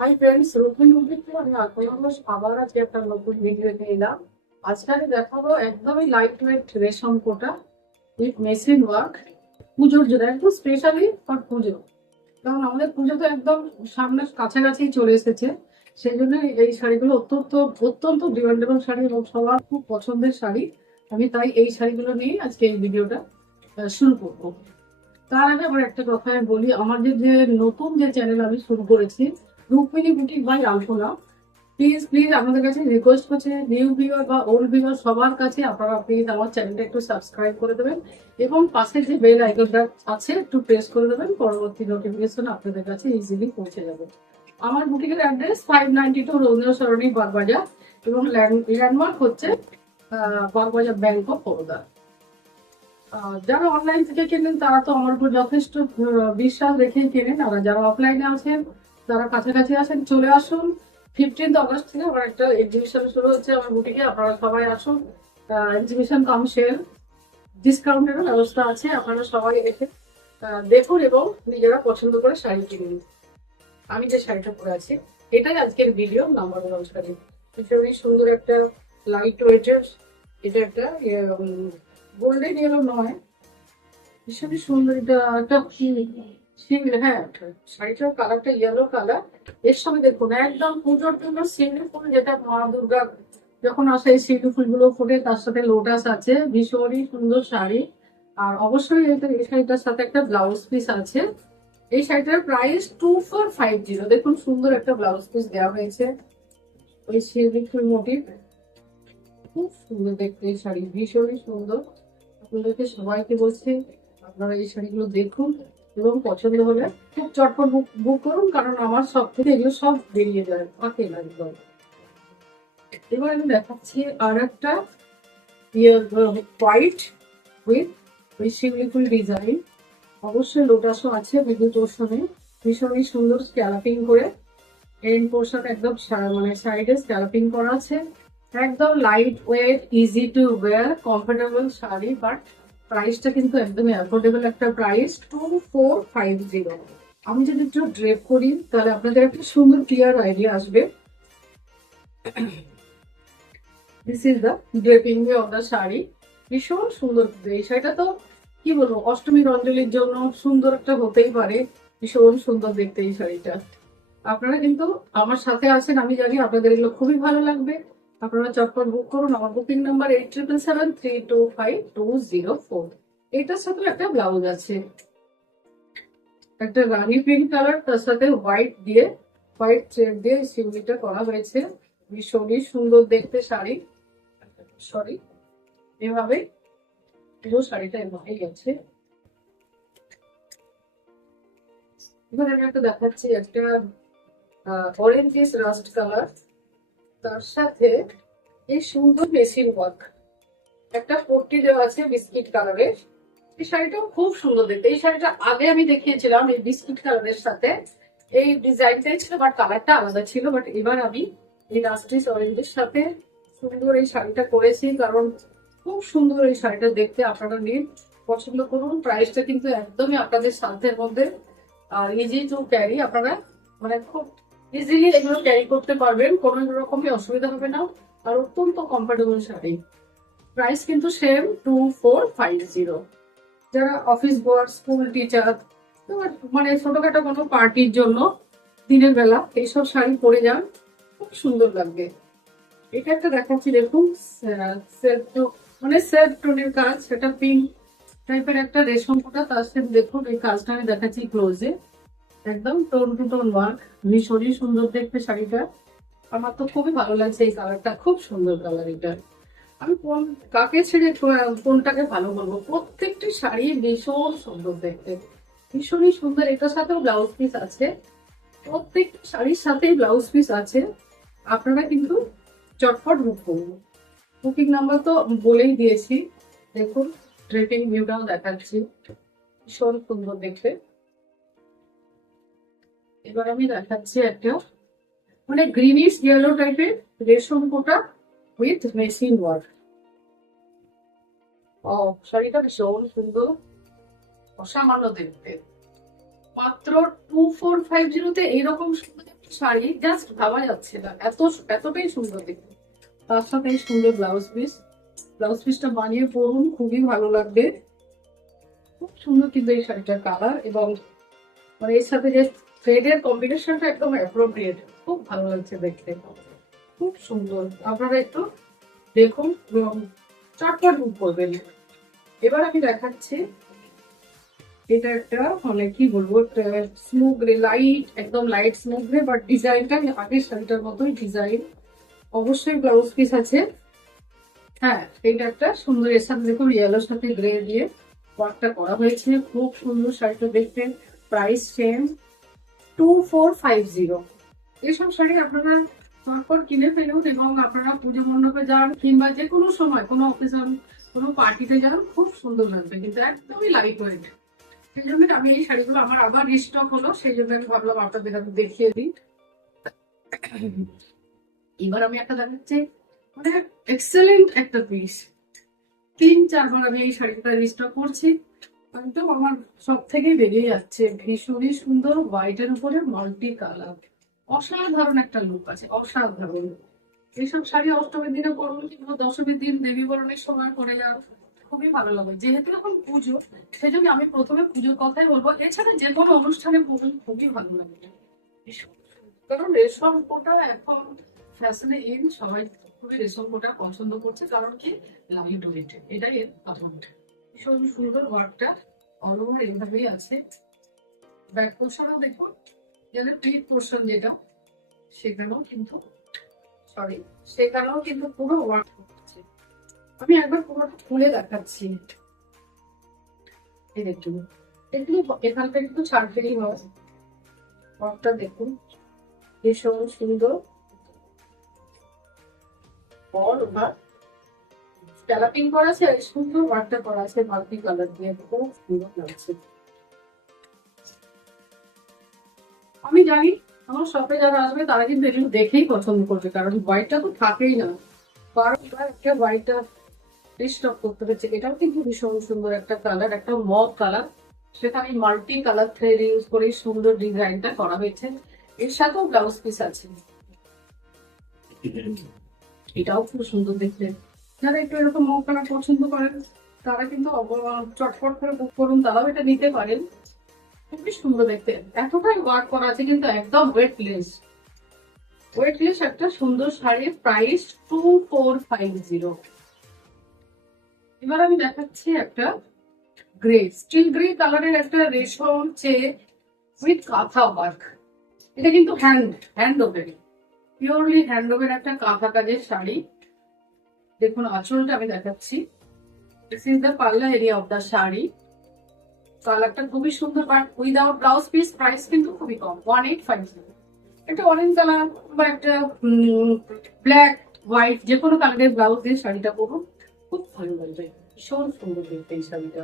Hi friends, routine routine আমি আপনাদের আবার আজকে একটা নতুন ভিডিও নিয়ে এলাম। আজকে আমি দেখাবো একদমই লাইট ওয়েট রেশম কোটা উইথ মেশিন ওয়ার্ক পুজোর জন্য, একদম স্পেশালি ফর পুজো। কারণ আমাদের পুজো তো একদম সামনে কাছাকাছি চলে এসেছে। সেই জন্য এই শাড়িগুলো অত্যন্ত অত্যন্ত ডিমান্ডেবল শাড়ি এবং সবার খুব পছন্দের শাড়ি। আমি তাই এই শাড়িগুলো নিয়ে আজকে এই ভিডিওটা শুরু করবো। তার আগে আমার একটা কথা আমি বলি, আমাদের যে নতুন যে চ্যানেল আমি শুরু করেছি, Rukmini boutique by Alpana, please please আপনাদের কাছে রিকোয়েস্ট করছি, নিউ ভিউয়ার বা ওল্ড ভিউয়ার সবার কাছে আপনারা প্লিজ আমার চ্যানেলটা একটু সাবস্ক্রাইব করে দেবেন এবং পাশে যে বেল আইকনটা আছে একটু প্রেস করে দেবেন। পরবর্তী নোটিফিকেশন আপনাদের কাছে ইজিলি পৌঁছে যাবে। আমার বুটিকের অ্যাড্রেস 592 রবীন্দ্র সরণি বাগবাজার এবং ল্যান্ডমার্ক হচ্ছে বাগবাজার ব্যাংক অফ বরোদা। যারা অনলাইন থেকে কেনেন তারা তো আমার উপর যথেষ্ট বিশ্বাস রেখেই কেনেন, আর যারা অফলাইনে আছেন, যারা কাছাকাছি আছেন, চলে আসুন। 15th অগস্ট থেকে আমার একটা এক্সিবিশন শুরু হচ্ছে আমার বুটিকে, আপনারা সবাই আসুন। এক্সিবিশন কাম সেল, ডিসকাউন্টেরও ব্যবস্থা আছে, আপনারা সবাই এসে দেখুন এবং নিজেরা পছন্দ করে শাড়ি কিনুন। আমি যে শাড়িটা পরে আছি এটাই আজকের ভিডিও নাম্বার 1 শাড়ি। ভীষণই সুন্দর একটা লাইট ওয়েটের, এটা একটা গোল্ডেন ইয়েলো নয়, ভীষণই সুন্দর। এটা একটা হ্যাঁ, শাড়িটার কালারটা ইয়েলো কালার। এর সঙ্গে দেখুন একদম পুজোর জন্য শিউলি ফুল, যেটা মা দুর্গা যখন আসে এই শিউলি ফুলগুলো ফুটে, তার সাথে লোটাস আছে, ভীষণই সুন্দর শাড়ি। আর অবশ্যই এই শাড়িটার সাথে একটা ব্লাউজ পিস আছে। এই শাড়িটার প্রাইস 2450। দেখুন সুন্দর একটা ব্লাউজ পিস দেওয়া হয়েছে, ওই শিউলি ফুল মোটিভ। খুব সুন্দর দেখতে এই শাড়ি, ভীষণই সুন্দর। আপনাদেরকে সবাইকে বলছি আপনারা এই শাড়িগুলো দেখুন এবং পছন্দ হলে খুব চটপট বুক বুক করুন, কারণ আমার সব থেকে এগুলো সব বেরিয়ে যায়, ফাঁকে একদম। এবার আমি দেখাচ্ছি আর একটা হোয়াইট উইথ ওই শিউলি ফুল ডিজাইন। অবশ্যই লোটাসও আছে বিদ্যুৎ পোর্শনে, ভীষণই সুন্দর স্ক্যালাপিং করে এন্ড পোর্শন একদম মানে সাইডে স্ক্যালাপিং করা আছে। একদম light weight, easy to wire, comfortable sari, but প্রাইসটা কিন্তু একদমই অ্যাফোর্ডেবল একটা প্রাইস, 2450। আমি যদি একটু ড্রেপ করি তাহলে আপনাদের একটা সুন্দর ক্লিয়ার আইডিয়া আসবে। This is the draping of the sari. ভীষণ সুন্দর এই শাড়িটা, তো কি বলবো, অষ্টমীর অঞ্জলির জন্য সুন্দর একটা হতেই পারে। ভীষণ সুন্দর দেখতে এই শাড়িটা। আপনারা কিন্তু আমার সাথে আছেন, আমি জানি আপনাদের এগুলো খুবই ভালো লাগবে। আপনারা চটপট বুক করুন। আমার বুকিং নাম্বার 8777322004। এটার সাথে একটা ব্লাউজ আছে, একটা রানি পিঙ্ক কালার, তার সাথে হোয়াইট দিয়ে, হোয়াইট থ্রেড দিয়ে সিউলিটা করা হয়েছে। ভীষণই সুন্দর দেখতে শাড়ি। সরি, এভাবে পুরো শাড়িটা এভাবেই গেছে। এবার আমি একটা দেখাচ্ছি একটা অরেঞ্জিস রাস্ট কালার, তার সাথে এই সুন্দর মেশিন ওয়ার্ক একটা পট্টি দেওয়া আছে বিস্কিট কালারের। এই শাড়িটাও খুব সুন্দর দেখতে। এই শাড়িটা আগে আমি দেখিয়েছিলাম এই বিস্কিট কালারের সাথে, এই ডিজাইনটাই ছিল বাট কালারটা আলাদা ছিল, বাট এবার আমি এই রাস্টিস অরেঞ্জের সাথে সুন্দর এই শাড়িটা করেছি, কারণ খুব সুন্দর এই শাড়িটা দেখতে। আপনারা নিন, পছন্দ করুন। প্রাইসটা কিন্তু একদমই আপনাদের সাধ্যের মধ্যে, আর ইজি টু ক্যারি। আপনারা মানে খুব ইজিলি এগুলো ক্যারি করতে পারবেন, কোনো রকমই অসুবিধা হবে না। আর অত্যন্ত কমফোর্টেবল শাড়ি। প্রাইস কিন্তু সেম, 2450। যারা অফিস গোয়ার, স্কুল টিচার, মানে ছোটখাটো কোনো পার্টির জন্য দিনের বেলা এইসব শাড়ি পরে যান, খুব সুন্দর লাগবে। এটা একটা দেখাচ্ছি দেখুন, মানে সেলফ টোনের কাজ, সেটা পিঙ্ক টাইপের একটা রেশম কোটা, তার সাথে দেখুন এই কাজটা আমি দেখাচ্ছি ক্লোজে, একদম টোন টু টোন ওয়ার্ক। ভীষণই সুন্দর দেখতে শাড়িটা, আমার তো খুবই ভালো লাগছে এই কালারটা, খুব সুন্দর কালার এটা। আমি কাকে ছেড়ে কোনটাকে ভালো বলবো, প্রত্যেকটি শাড়ি ভীষণ সুন্দর দেখতে, ভীষণই সুন্দর। এটার সাথেও ব্লাউজ পিস আছে, প্রত্যেকটা শাড়ির সাথেই ব্লাউজ পিস আছে। আপনারা কিন্তু চটপট বুক করুন। বুকিং নাম্বার তো বলেই দিয়েছি। দেখুন ড্রেপিং ভিউটাও দেখাচ্ছি, ভীষণ সুন্দর দেখতে। এবার আমি দেখাচ্ছি একটা মানে গ্রিনিশ ইয়েলো টাইপের রেশম কোটা উইথ মেশিন ওয়ার্ক। ও, শাড়িটা ভীষণ সুন্দর, অসামান্য দেখতে। মাত্র 2450-তে এইরকম সুন্দর শাড়ি জাস্ট ভাবা যাচ্ছে না, এতটাই সুন্দর দেখতে। তার সাথে এই সুন্দর ব্লাউজ পিসটা বানিয়ে পরুন, খুবই ভালো লাগবে। খুব সুন্দর কিন্তু এই শাড়িটার কালার, এবং মানে এর সাথে যে থ্রেডের কম্বিনেশনটা একদম অ্যাপ্রোপ্রিয়েট, খুব ভালো লাগছে দেখতে, খুব সুন্দর। আপনারা একটু দেখুন এবং চটপট বুক করবেন। এবার আমি দেখাচ্ছি, এটা একটা মানে কি বলবো, স্মুথ গ্রে, একদম লাইট স্মুথ গ্রে, বাট ডিজাইনটা আগের শাড়িটার মতোই ডিজাইন। অবশ্যই ব্লাউজ পিস আছে। হ্যাঁ, এটা একটা সুন্দর, এর সাথে দেখুন ইয়েলোর সাথে গ্রে দিয়ে ওয়ার্কটা করা হয়েছে, খুব সুন্দর শাড়িটা দেখতে। Price same 2450। এইসব শাড়ি আপনারা তারপর কিনে ফেলুন এবং আপনারা পুজো মণ্ডপে যান কিংবা যে কোনো সময় কোনো অকেশন, কোনো পার্টিতে যান, খুব সুন্দর লাগবে, কিন্তু একদমই লাইট ওয়েট। সেই জন্য আমি এই শাড়িগুলো আমার আবার রিস্টক হলো, সেই জন্য আমি ভাবলাম আপনাদের আমি দেখিয়ে দিই। এবার আমি একটা দেখাচ্ছি, মানে এক্সেলেন্ট একটা পিস। 3-4 বার আমি এই শাড়িটা রিস্টক করছি, একদম আমার সব থেকে বেরিয়ে যাচ্ছে। ভীষণই সুন্দর, হোয়াইটের উপরে মাল্টি কালার, অসাধারণ একটা লুক আছে, অসাধারণ। এইসব শাড়ি অষ্টমীর দিনে পরুন কিংবা দশমীর দিন দেবী বরণের সময় পরে যান, খুবই ভালো লাগবে। যেহেতু এখন পুজো, সেই জন্য আমি প্রথমে পুজোর কথাই বলবো, এছাড়া যে কোনো অনুষ্ঠানে পরুন, খুবই ভালো লাগবে। কারণ রেশম কোটা এখন ফ্যাশনে ইন, সবাই খুবই রেশম কোটা পছন্দ করছে, কারণ কি লাইট ওয়েট, এটাই এর কারণ। ভীষণ সুন্দর ওয়ার্কটা অল ওভার এইভাবেই আছে। ব্যাক পোর্শনও দেখুন, যেটা প্রিন্ট পোর্শন যেটা, সেখানেও কিন্তু পুরো ওয়ার্ক হচ্ছে। আমি একবার পুরোটা খুলে দেখাচ্ছি, এই দেখুন। এগুলো এখানটা একটু ছাড়ফেরি হয়, ওয়ার্কটা দেখুন ভীষণ সুন্দর। অল ওভার স্ক্যালাপিং করা আছে, সুন্দর ওয়ার্কটা করা আছে মাল্টি কালার দিয়ে, খুব সুন্দর লাগছে। আমি জানি আমার শপে যারা আসবে তারা কিন্তু এগুলো দেখেই পছন্দ করবে, কারণ হোয়াইটটা তো থাকেই না, বারবার একটা হোয়াইটটা স্টক করতে হচ্ছে। এটাও কিন্তু ভীষণ সুন্দর একটা কালার, একটা মভ কালার, সেটা আমি মাল্টি কালার থ্রেড ইউজ করে সুন্দর ডিজাইনটা করা হয়েছে। এর সাথেও ব্লাউজ পিস আছে, এটাও খুব সুন্দর দেখতে। যারা একটু এরকম মভ কালার পছন্দ করেন তারা কিন্তু চটপট করে বুক করুন, তারাও এটা নিতে পারেন। খুবই সুন্দর দেখতে, এতটাই ওয়ার্ক করা আছে, কিন্তু একদম ওয়েটলেস একটা সুন্দর শাড়ির প্রাইস 2450। এবার আমি দেখাচ্ছি একটা গ্রে, স্টিল গ্রে কালারের একটা রেশম চেয়ে উইথ কাঁথা ওয়ার্ক। এটা কিন্তু hand woven, purely hand woven একটা কাঁথা কাজের শাড়ি। দেখুন আঁচলটা আমি দেখাচ্ছি, this is the parlour area of the sari. কালারটা খুবই সুন্দর, but without blouse piece. Price কিন্তু খুবই কম, 1850। একটা অরেঞ্জ কালার বা একটা ব্ল্যাক হোয়াইট যে কোনো কালারের ব্লাউজ দিয়ে শাড়িটা পরুন, খুব ভালো লাগবে, ভীষণ সুন্দর দেখতে এই শাড়িটা।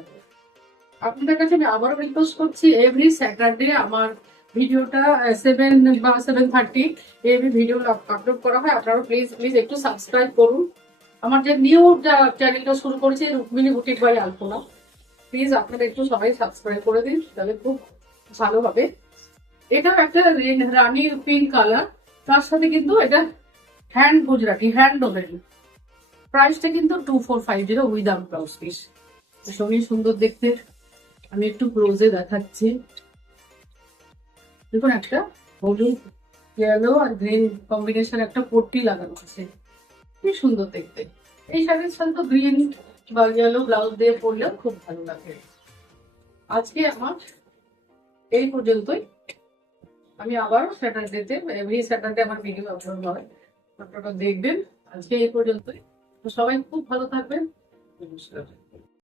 আপনাদের কাছে আমি আবারও রিকোয়েস্ট করছি, এভরি স্যাটারডে আমার ভিডিওটা 7 বা 7:30 ভিডিও আপলোড করা হয়। আপনারা প্লিজ একটু সাবস্ক্রাইব করুন। আমার যে নিউ চ্যানেলটা শুরু করেছে Rukmini boutique by Alpana, please আপনারা একটু সবাই সাবস্ক্রাইব করে দিন, তাহলে খুব ভালো হবে। এটা একটা রানীর পিঙ্ক কালার, তার সাথে কিন্তু এটা গুজরাটি হ্যান্ড ওভেন। প্রাইসটা কিন্তু 2450 উইদাউট ব্লাউজ পিস। ভীষণই সুন্দর দেখতে। আমি একটু ক্লোজে দেখাচ্ছি, দেখুন একটা হলুদ, ইয়েলো আর গ্রিন কম্বিনেশন একটা পট্টি লাগানো আছে, খুবই সুন্দর দেখতে। এই শাড়ির সাথে তো গ্রিন বা ইয়েলো ব্লাউজ দিয়ে পরলেও খুব ভালো লাগে। আজকে আমার এই পর্যন্তই। আমি আবার স্যাটারডেতে, এভরি স্যাটারডে আমার ভিডিও আপলোড হয়, আপনারা দেখবেন। আজকে এই পর্যন্তই। তো সবাই খুব ভালো থাকবেন, নমস্কার।